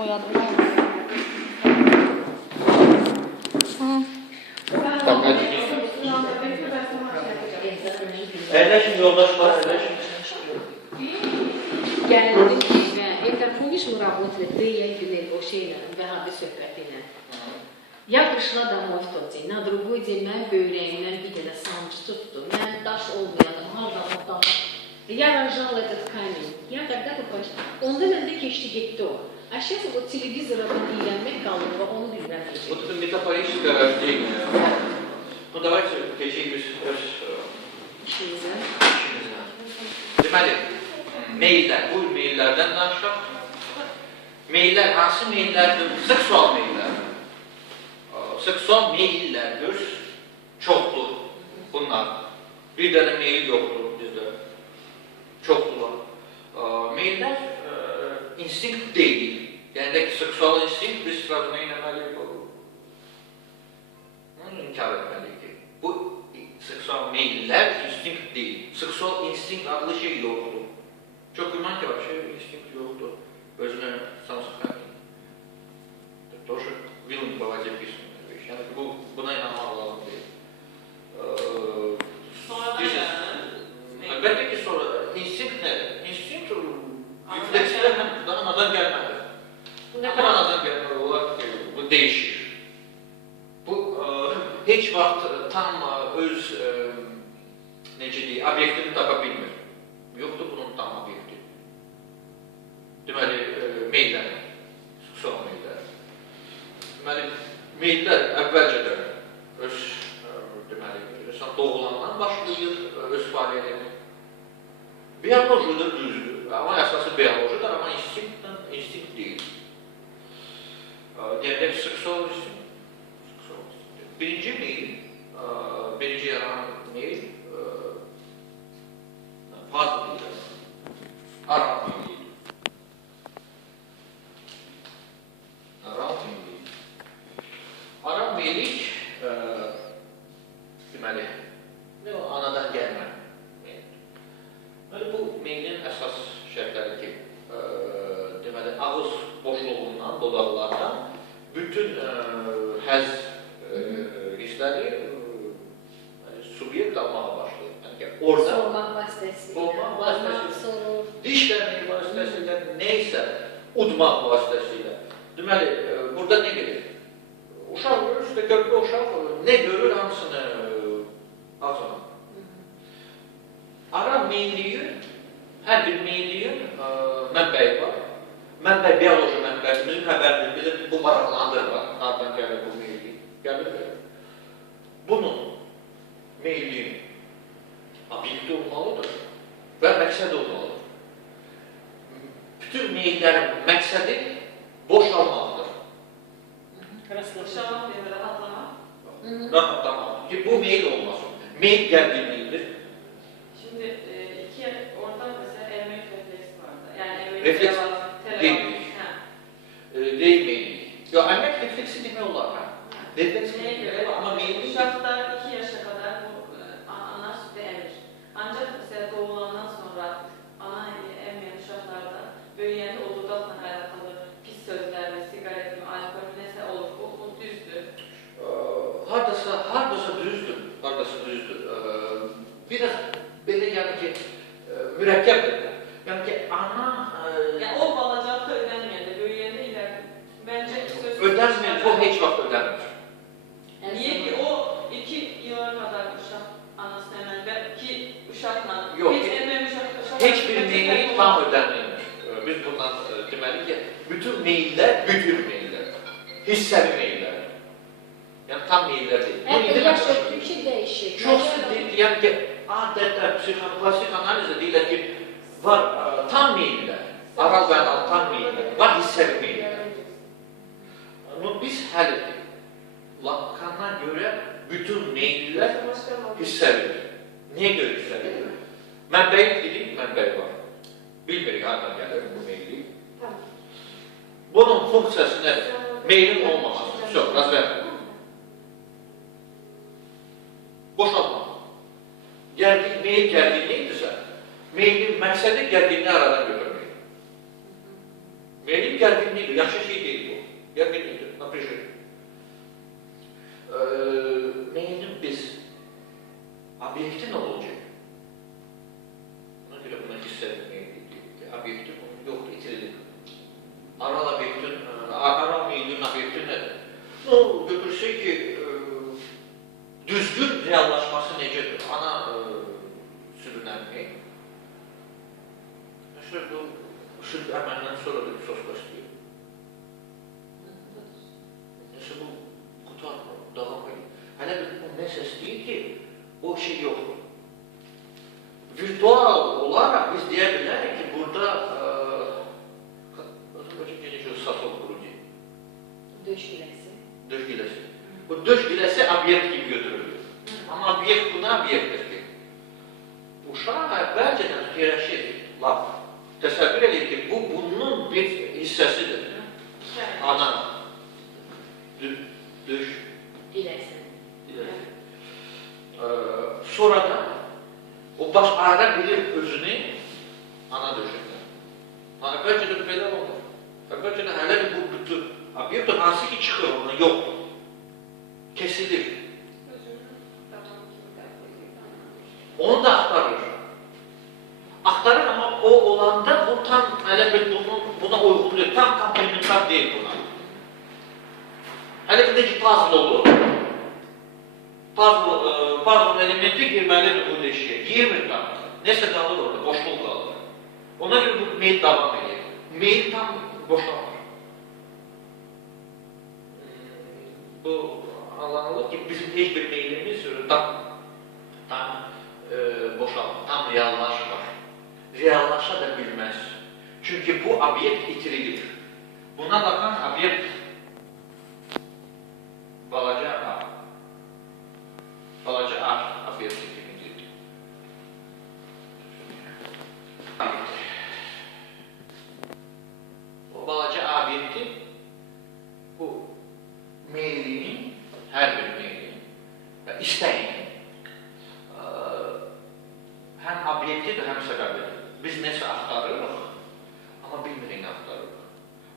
oyadım. Əyləşin yoldaşlar, əyləşin. Gəldim evə, это помнишь, мы работали, ты, я и Günel, o şeylə, Vəhabi söhbəti ilə. Я пришла домой в тот день, на другой день mən böyrəyimdən bir dənə sancı tutdu, mən daş olmayadım, hardan daş. Я рожала этот камень, я когда-то почти, onda məndə keçdi getdi o. А сейчас вот телевизора dinlənmək qalır və onu bilməyəcək. Вот это метафорическое рождение. Ну давайте keçək biz öz İşinizə. Deməli, meyillər, bu meyillərdən danışaq. Meyillər, hansı meyillərdir? Seksual meyillər. Seksual meyillərdir, çoxdur bunlar. Bir dənə meyil yoxdur bizdə, çoxdur. Meyillər instinkt deyil. Yəni ki, seksual instinkt biz sırada nə eləməliyik olur? Bunu inkar etməliyik ki, bu seksual meyillər instinkt deyil. Seksual instinkt adlı şey yoxdur. Çok güman ki вообще instinkt yoxdur. Özünü sanırsan. Тоже вилами по воде писано. Yani buna inanmaq lazım deyil. Əlbəttə ki, sonra instinkt nədir? Instinkt reflekslər daha nadan gəlmədir. Bu nə qədər nadan gəlmədir olar ki, bu dəyişir. Bu heç vaxt tam öz necə deyil, obyektini tapa bilmir. Yoxdur bunun tam obyekti. Deməli, meyillər, seksual meyillər. Deməli, meyillər əvvəlcədən öz, deməli, insan doğulandan başlayır öz fəaliyyətini. Biolojidir, düzdür. Amma əsası biolojidir, amma instinkt deyil. Deyəndə ki, seksual instinkt. Birinci meyil, birinci yaranan meyil, faz deyil, aram meyil. Aram meyil. Aram meylik, deməli, anadan gəlmə. Bu meylin əsas şərtləri ki, deməli, ağız boşluğundan, dodaqlardan bütün həz hissləri subyekt almağa başlayır. Orada Solmaq vasitəsilə, dişlərin vasitəsilə, neysə, udmaq vasitəsilə. Deməli, burada nə gedir? Uşaq, üstə körpə uşaq nə görür, hamısını ağzına. Aram meyilliyin, hər bir meyilliyin mənbəyi var. Mənbəy, bioloji mənbəy, bizim xəbərimiz, bizim bu maraqlandır var. Hardan gəlir bu meyilliyin? Gəlir mi? Bunun meyilliyin obyekti olmalıdır və məqsədi olmalıdır. Bütün meyillərin məqsədi boşalmalıdır. Boşalmaq deyil, rahatlamaq. Rahatlamaq. Ki bu meyil olmasın. Meyil gərginliyidir. Şimdi oradan mesela emmek refleksi vardı. Yani emmek Refleks değil. Değil meyillik. Yok, emmek refleksi demək olar. Refleksi neye göre? Ama meyillik... Uşaklar 2 yaşa kadar bu ana sütü emir. Ancak mesela doğulandan sonra ana emmeyen uşaklarda böyüyende o dudakla alakalı pis sözler ve sigaret mi, alkol neyse olur. O düzdür. Hardasa düzdür. Biraz belə yəni ki, mürəkkəbdir. Yəni ki, ana... Yani o balacakta ödenmeyen de böyüyende ileride. Bence söz... Ödənmir, o heç vaxt ödənmir. Niye ki o 2 yıla kadar uşak anasını emen ve ki uşakla Yok, hiç emmemiş uşak... Heç bir meyil tam ödənmir. Biz bundan deməli ki, bütün meyillər, hissəli meyillər. Yəni tam meyillər deyil. hətta yaş ötdükcə dəyişir. Çox deyil, yəni ki, adətdə, psixoplastik analizdə deyilər ki, var tam meyillər, aral və anal tam meyillər, var hissəli meyillər. Biz həll etdik. Lakandan görə bütün meyillər hissəlidir. Niyə görə hissəlidir? Mənbəyi dedik, mənbəyi var. Bilmirik, hardan gəlir bu meyillik. Bunun funksiyası nədir? Meylin olmaması. Çox, razvədir. Boşalmaq. Meyil gərginliyidirsə, meylin məqsədi gərginliyi aradan götürmək. Meylin gərginlikdir, yaxşı şey deyil bu. Gərginlikdir, напряжение. Meyilin biz obyekti nə olacaq? Buna görə buna hissə etməyək ki, obyekti yoxdur, itirilir. Aral meyilin obyekti nədir? Götürsək ki, düzgün reallaşması necədir? Ana sürünənmək. Mesela bu süt əməndən sonra da bir sos başlıyor. Mesela bu qutarmır, davam edir. Hələ bir nəsə istəyir ki, o şey yoxdur. Virtual olaraq biz deyə bilərik ki, burada satol qruzi. Döş giləsi. Döş giləsi. Bu döş giləsi obyekt gibi götürülür. Amma obyekt buna obyektdir ki. Uşaq əvvəlcədən fikirləşir, laf. Təsəvvür edin ki, bu bunun bir hissəsidir. Ana. Döş. Giləsi. Sonradan o baş ayıra bilir özünü ana döşündən. Əvvəlcədən belə olur. Əvvəlcədən hələ bu bütün obyekt hansı ki çıxır ona yoxdur. Kesilir. Onu da axtarır. Axtarır ama o olanda bu tam hələ bir buna uyğun deyil, tam komplementar deyil buna. Hələ bir də ki puzzle olur. Puzzle elementi girməlidir bu deşiyə. Girmir da. Nəsə qalır orada, boşluq qalır. Ona görə bu meyil davam edir. Meyil tam boşalır. Bu anlanılır ki bizim heç bir meylimiz tam boşalır, tam reallaşmır. Reallaşa da bilməz. Çünki bu obyekt itirilir. Buna baxan obyekt balaca A. Balaca A obyekti kimidir. O balaca A obyekti bu meylinin, hər bir meylinin və istəyinin həm obyektidir, həm səbəbidir. Biz nəsə axtarırıq, amma bilmirik nə axtarırıq.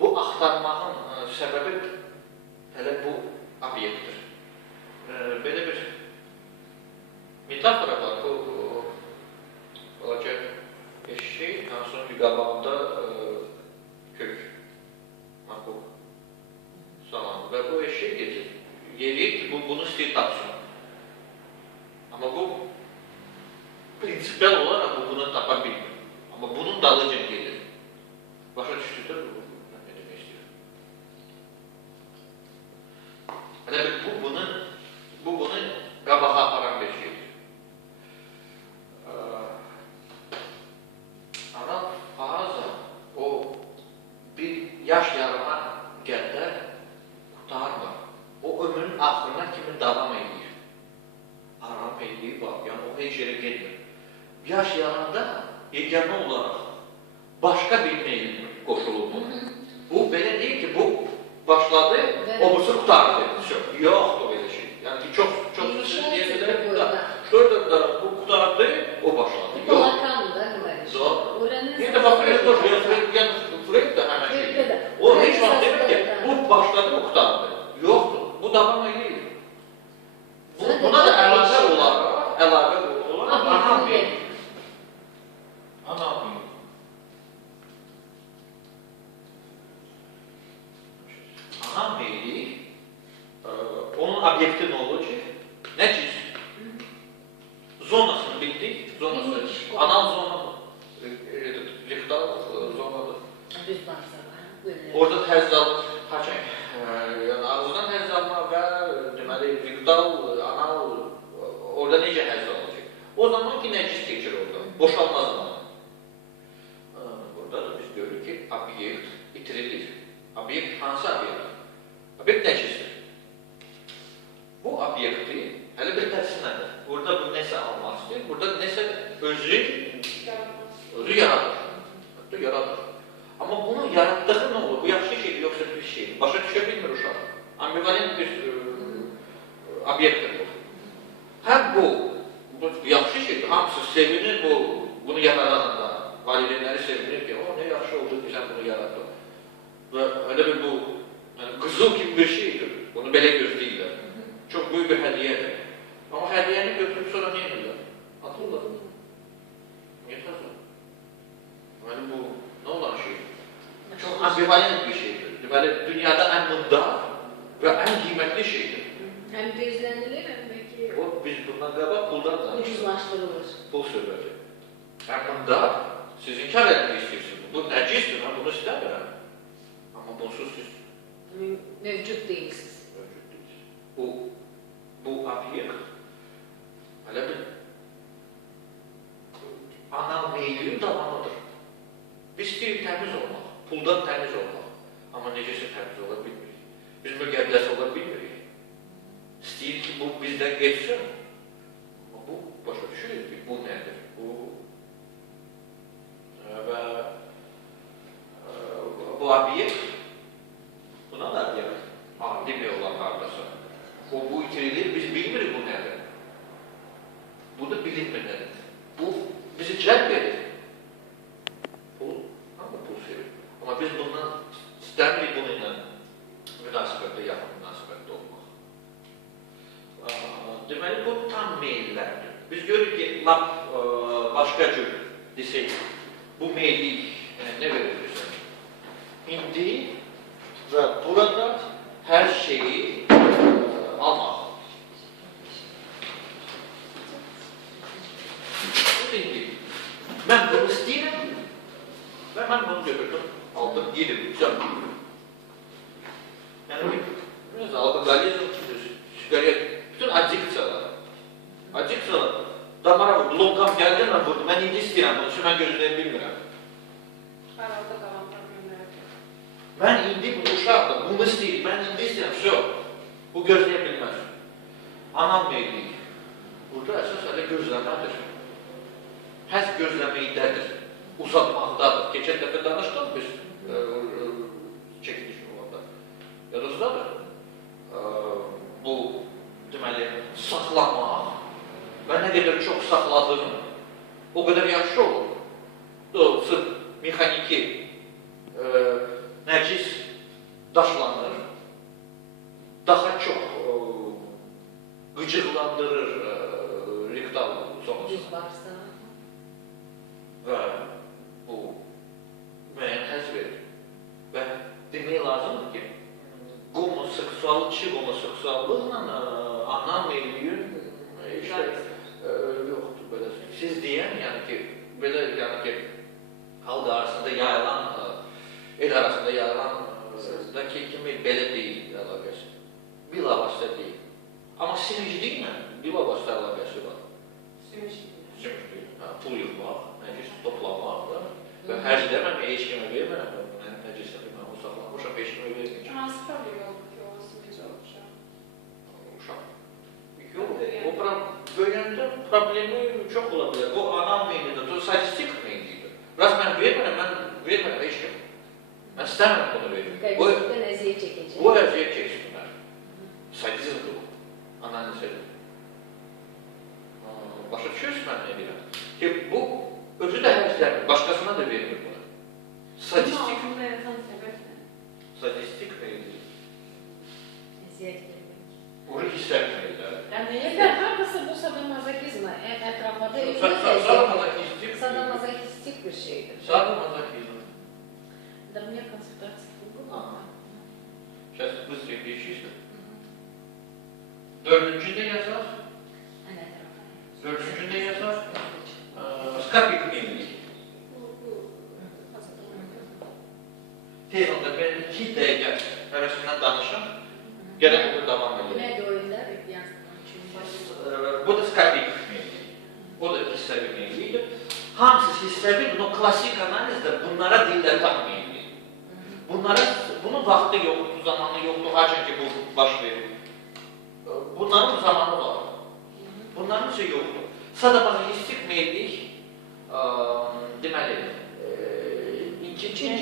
Bu axtarmağın səbəbi hələ bu obyektdir. Belə bir metafora var, bu balaca eşək, hansının bir qabağında kök, makul salamı və bu eşək gedir. Yeriyir ki, bunu istəyir tapsın. Amma bu prinsipiyel olarak bunu tapa bilmiyor. Ama bunun dalıcı gelir. Başa düştüğünde bu ne demek istiyor? Yani bu bunu qabağa aparan bir şeydir. Ana fazla o bir yaş yarıma gəldər qutarmır. O ömrün axırına kimi davam edir. Aram edir, bak, yani o heç yere gelmir. Yaş yaranda yeganə olaraq başqa bir meyil qoşulub. Bu belə deyil ki, bu başladı, o bursu qutardı. Yoxdur belə şey. Yəni ki, çox siz deyə bilərək da bu qutardı, o başladı. Polakanlı da говоришь. Bir də bax, Freud da həmən şey. O heç vaxt demir ki, bu başladı, bu qutardı. Yoxdur, bu davam edir. Buna da əlavə olaraq, ana meyil. Ana meyil. Ana meyli, onun obyekti nə olacaq? Nə cins? Zonasını bildik, zonası. Anal zonadır. Rektal zonadır. Orada həzz alır, haçək. Yəni ağızdan həzz alma və deməli, rektal, anal, orada necə həzz alacaq? O zaman ki, nəcis keçir orada, boşalmaz zaman. Burada da biz görürük ki, obyekt itirilir. Obyekt hansı obyekt? Obyekt nəcisdir. Bu obyekti hələ bir tərsinədir. Burada bu nəsə almaq istəyir, burada nəsə özü yaradır. Amma bunun yaratdığı nə olur? Bu yaxşı şeydir, yoxsa pis şeydir? Başa düşə bilmir uşaq. Ambivalent bir obyektdir bu. Həm bu yaxşı şeydir, hamısı sevinir bunu yaradanında. Valideynləri sevinir ki, o nə yaxşı oldu, bizə bunu yaradı. Və elə bir bu yəni qızıl kimi bir şeydir. Bunu belə gözləyirlər. Çox böyük bir hədiyyədir. Amma hədiyyəni götürüb sonra nə edirlər? Atırlar. Yetməz o. Deməli bu nə olan şey? Çox ambivalent bir şeydir. Deməli dünyada ən mundar və ən qiymətli şeydir. Həm gözlənilir, həm də ki, O biz bundan qabaq puldan danışırıq. ucuzlaşdırılır. Pul söhbəti. Ən mundar siz inkar etmək istəyirsiniz. Bu nəcisdir, mən bunu istəmirəm. Amma bunsuz siz Mövcud deyilsiniz. mövcud deyilsiniz. Bu obyekt elə bir ana meylinin davamıdır. Biz istəyirik təmiz olmaq, puldan təmiz olmaq. Amma necəsə təmiz ola bilmirik. Biz müqəddəs ola bilmirik. İstəyirik ki, bu bizdən geçsin. Amma bu, başa düşürük ki, bu nədir? Bu obyekt, buna da deyək, demək olan hardasa. Bu itirilir, biz bilmirik bu nədir. Bu da bilinmir nədir. Bu bizi cəlb edir. Pul, hamı pul verir. Amma biz bundan istəmirik bununla münasibətdə, yaxın münasibətdə olmaq. Deməli, bu tam meyillərdir. Biz görürük ki, lap başqa cür desək, bu meyillik nə verir bizə? İndi və burada hər şeyi almaq. İndi mən bunu istəyirəm və mən bunu götürdüm, aldım, yedim, güzel. Yəni, biraz alkoqolizm, sigaret, bütün addiksiyalar, damara vurdu, lonkam gəldi, mən vurdu, mən indi istəyirəm bunu, çünki mən gözləyə bilmirəm. Arada qalan problemlərdir. Mən indi bu uşaqdır, bunu istəyir, mən indi istəyirəm, bu gözləyə bilməz. Anam meylik, burada əsas hələ gözləmədir. Həz gözləməkdədir, uzatmaqdadır. Keçən dəfə danışdıq biz, çəkiliş olanda. Yadınızdadır. Bu, deməli, saxlamaq və nə qədər çox saxladığım, o qədər yaxşı olur. Sırf mexaniki nəcis daşlanır, daha çox qıcıqlandırır rektal zonasını. Düz varsa. Və bu müəyyən həzz verir. Və demək lazımdır ki, homoseksuallıqla ana meyliyin yoxdur belə. Siz deyən, yəni ki, belə, yəni ki, xalq arasında yayılan, el arasında yayılan kimi belə deyil əlaqəsi. Bilavasitə deyil. Amma sinicliklə bilavasitə əlaqəsi var. Siniclik, pul yığmaq, nəcis toplamaq və hərcləməm, heç kimə vermərəm, nəcislə bilməm, o saxlamışam, heç kimə verməyəcəm. Hansı problem oldu ki, o simici olmuşam? Uşaq. Yox, o böyüyəndə problemi çox ola bilər. O anam meylidir, o statistik meylidir. Rast mən vermərəm heç kim. Mən istəmirəm bunu verim. Qəbizlikdən əziyyət çəkəcək. Bu əziyyət çəksinlər. Sadizmdir bu. Analizdir. Başa düşürsün mən nə deyirəm? Ki, bu özü də həzləmir, başqasına da vermir bunu. Statistik. Altında yatan səbəb nə? Statistik meylidir. Əziyyət vermək. Onu hissətməkdir. Yəni, Eğer haklısın bu sadomazoxizmə ətrafında sadomazoxistik bir şeydir. Sadomazoxizm. Да мне консультация Ага. Сейчас быстрее перечислю. Dördüncüde yazar. Dördüncüde yazar. Skapik meyillik. Tez onda ben 2 dəqiqə arasından danışım. Gələk onu davam edelim. Nə deyirlər? Bu da skapik meyillik. O da hissəvi meyillikdir. Hamısı hissəvi, bunu klasik analizdə bunlara dillər takmıyın. Bunun vaxtı yoxdur, zamanı yoxdur, haçın ki bu baş verir. Bunların zamanı var. Bunların isə yoxdur. Sadomazoxistik meyillik, deməli,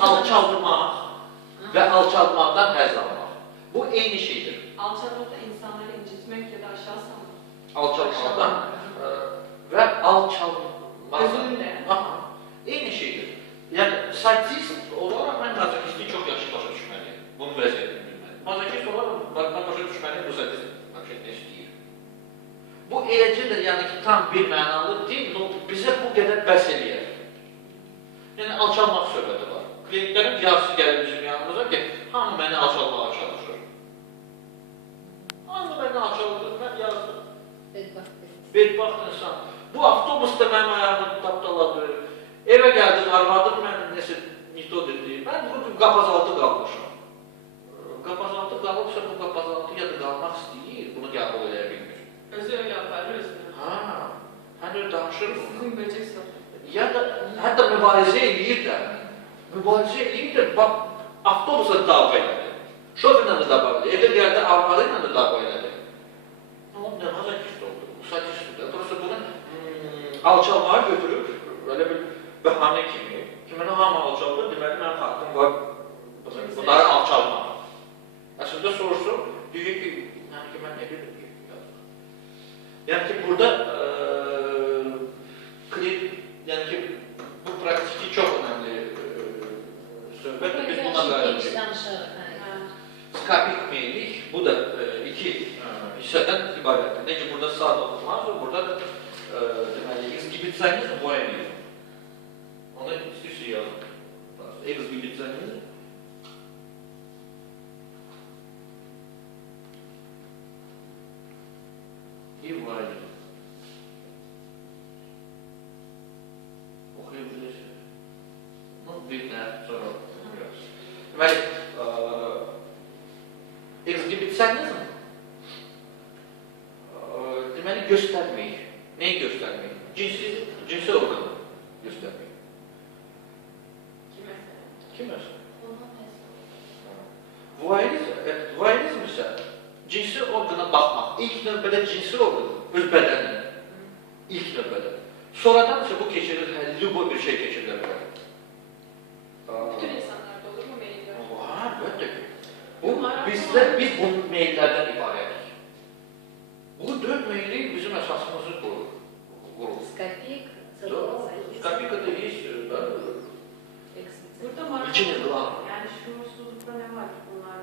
alçaltmaq və alçaltmaqdan həzz almaq. Bu eyni şeydir. Alçaltmaqda insanları incitmək ya da aşağı salmaq. Alçaltmaqdan və alçaltmaqdan. Özünlə. Eyni şeydir. Yəni, sadist olaraq mən mazoxisti çox yaxşı başa düşürəm. eləcə də yəni ki, tam bir mənalı deyil, bizə bu qədər bəs eləyər. Yəni, alçalmaq söhbəti var. Klientlərin yarısı gəlir bizim yanımıza ki, hamı məni alçalmağa çalışır. Hamı məni alçaldır, mən yazdım. Bedbaxt insan. Bu avtobusda mənim ayağımı tapdaladı. Evə gəldim, arvadım mən nəsə nito dedi. Mən bugün qapazaltı qalmışam. Qapazaltı qalıbsa bu qapazaltı ya da qalmaq istəyir, bunu qəbul edə bilmir. Özü öyle aparır özünü. Hə, öyle danışır bunu. Sizin böcek sohbeti. Ya da hətta mübarizə eləyir də. Mübarizə eləyir də, bax, avtobusa dava elədi. Şoferlə də dava elədi, evdə gəldi, arvadı ilə də dava elədi. Amma nə mazakist oldu, sadistdir. Prosta bunu alçalmağa götürüb, öyle bir bəhanə kimi, ki, mənə hamı alçaldı, deməli, mənim haqqım var bunları alçalmaq. Əslində soruşsun, deyir ki, mən nə bildim ki, yəni ki, burada yəni ki, bu praktiki çox önəmli söhbətdir, biz buna qayıdacaq. Skopik meyillik, bu da iki hissədən ibarətdir. Necə burada saat oxumaz, burada da deməli, ekzhibisionizm voyanizm. Onu istəyirsə yazın. Ekzhibisionizm. И voyanizm. Oxuyabilirsin. Bir dənə sonra oxuyarız. Deməli, ekzhibisionizm deməli, göstərmək. Neyi göstərmək? Cinsi orqanı göstərmək. Kim məsələ? Voyanizm isə cinsi orqana baxmaq. İlk növbədə cinsi orqanı, öz bədənini. İlk növbədə. Sonradan ise bu keçirir, lübo bir şey keçirilir. Bütün insanlarda olur mu meyiller? Var, əlbəttə ki. Biz bu meyillərdən ibarətik. Bu 4 meyillik bizim əsasımızı qurur. Skopik, Skopik da есть, da. Burada marka yani şuursuzlukta ne var ki bunlar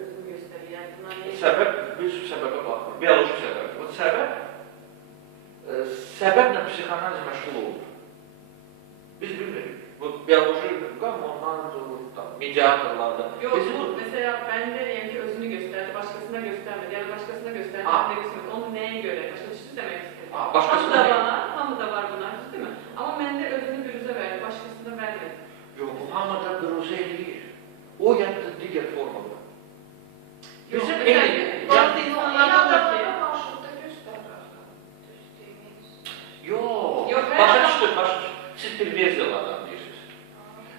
özünü gösteriyor? Yani bunlar Səbəb, biz səbəbə baxırıq, bioloji səbəb. Bu səbəblə psixoanaliz məşğul olur. Biz bilmirik. Bu bioloji hormonlardır, mediatorlardır. Yok bu mesela bende diyelim ki özünü gösterdi, başkasına göstermedi. Yani başkasına gösterdi, bende göstermedi. Onu neye göre? Başka bir şey demek istedim. Hamı da var bunlar, değil mi? Ama bende özünü bürüze verdi, başkasına vermedi. Yok, bu hamıda bürüze eləyir. O yaptı digər formada. Bizim bazı insanlarda var ki Yok, başa düşdür. Siz perverziyalardan deyirsiniz.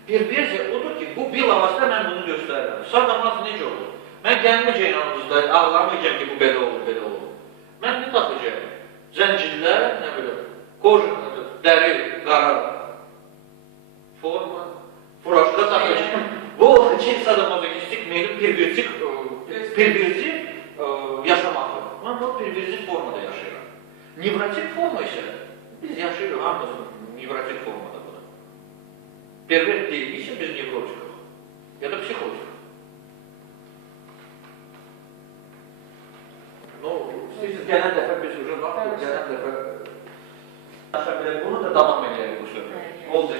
Perverziya odur ki, bu bir lavasda mən bunu göstərirəm. Sadamaz necə olur? Mən gəlməyəcək yanınızda, ağlamayacaq ki, bu belə olur, belə olur. Mən nə tapacağım? Zəncirlər, nə bilim, kojun, dəri, qara, forma, furaşda tapacağım. Bu, çek sadomazoxistik meyilin perverzik yaşamaktır. Mən bu perverzik formada yaşayıram. Nevrotik forma ise biz yaşayırıq hamımız nevrotik formada bunu. Pervert deyil için biz nevrotikik ya da psixotik. Siz gələn dəfə biz uzun vaxt, gələn dəfə bunu da davam edəyik bu söhbət. Oldu.